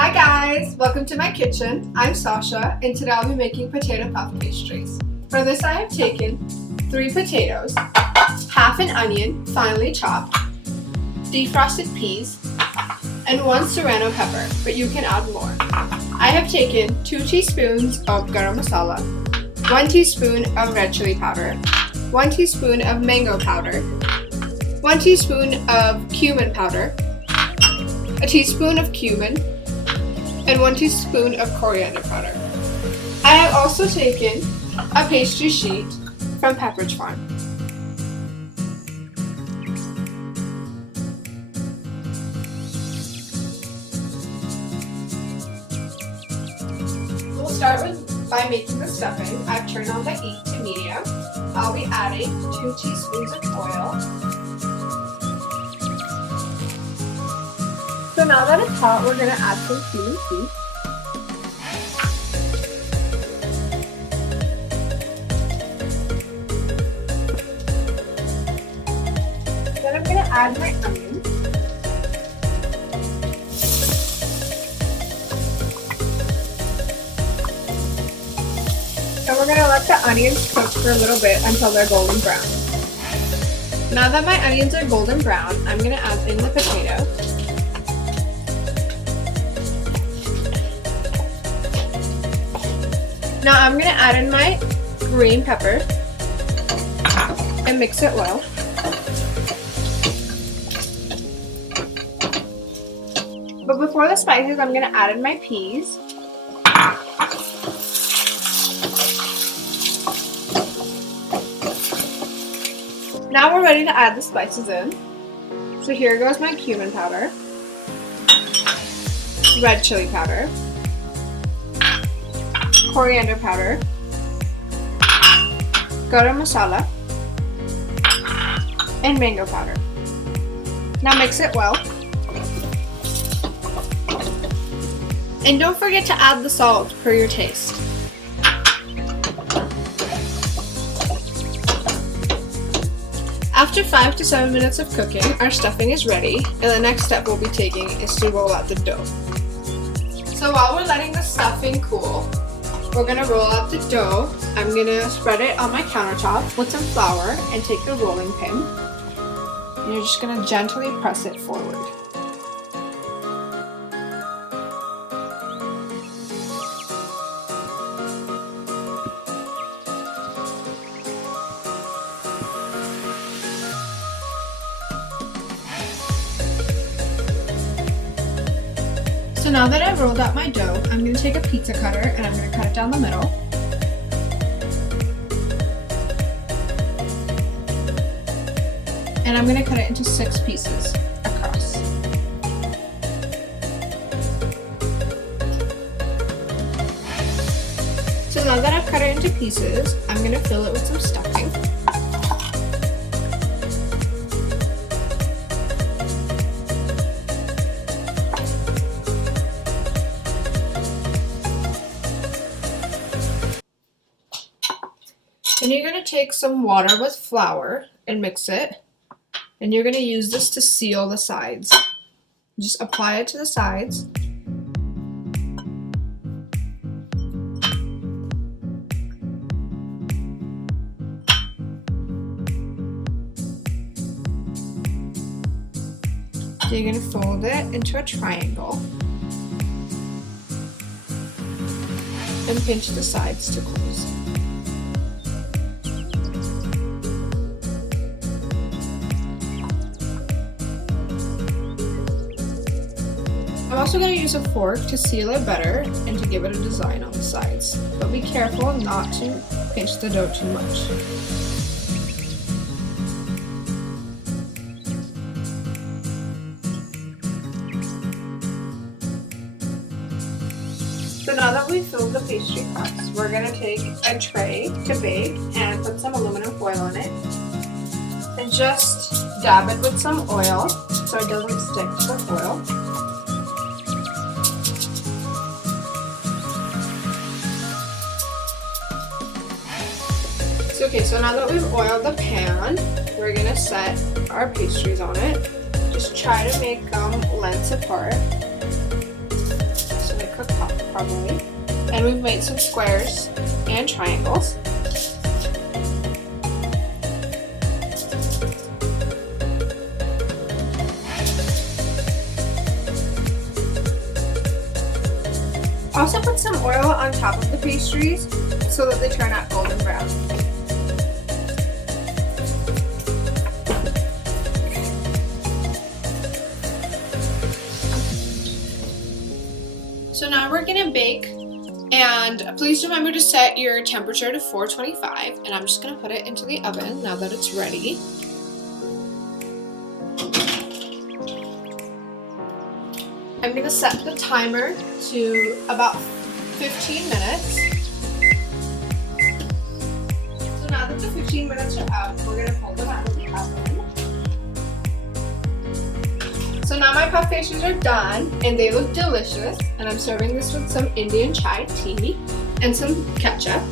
Hi guys! Welcome to my kitchen. I'm Sasha and today I'll be making potato puff pastries. For this I have taken 3 potatoes, half an onion finely chopped, defrosted peas, and 1 serrano pepper, but you can add more. I have taken 2 teaspoons of garam masala, 1 teaspoon of red chili powder, 1 teaspoon of mango powder, 1 teaspoon of cumin powder, a teaspoon of cumin, and 1 teaspoon of coriander powder. I have also taken a pastry sheet from Pepperidge Farm. We'll start by making the stuffing. I've turned on the heat to medium. I'll be adding 2 teaspoons of oil. So now that it's hot, we're going to add some cumin seeds. Then I'm going to add my onions. And we're going to let the onions cook for a little bit until they're golden brown. Now that my onions are golden brown, I'm going to add in the potato. Now I'm going to add in my green pepper and mix it well. But before the spices, I'm going to add in my peas. Now we're ready to add the spices in. So here goes my cumin powder, red chili powder, coriander powder, garam masala, and mango powder. Now mix it well. And don't forget to add the salt per your taste. After 5 to 7 minutes of cooking, our stuffing is ready, and the next step we'll be taking is to roll out the dough. So while we're letting the stuffing cool, we're going to roll out the dough. I'm going to spread it on my countertop with some flour and take the rolling pin. And you're just going to gently press it forward. So now that I've rolled out my dough, I'm going to take a pizza cutter and I'm going to cut it down the middle. And I'm going to cut it into 6 pieces across. So now that I've cut it into pieces, I'm going to fill it with some stuffing. Then you're going to take some water with flour and mix it. And you're going to use this to seal the sides. Just apply it to the sides. So you're going to fold it into a triangle. And pinch the sides to close. I'm also going to use a fork to seal it better and to give it a design on the sides. But be careful not to pinch the dough too much. So now that we've filled the pastry cups, we're going to take a tray to bake and put some aluminum foil on it. And just dab it with some oil so it doesn't stick to the foil. Okay, so now that we've oiled the pan, we're gonna set our pastries on it. Just try to make them lengths apart. cooked properly. And we've made some squares and triangles. Also put some oil on top of the pastries so that they turn out golden brown. So now we're gonna bake, and please remember to set your temperature to 425, and I'm just gonna put it into the oven now that it's ready. I'm gonna set the timer to about 15 minutes. So now that the 15 minutes are out, we're gonna pull them out of the oven. So now my puff pastries are done and they look delicious, and I'm serving this with some Indian chai tea and some ketchup.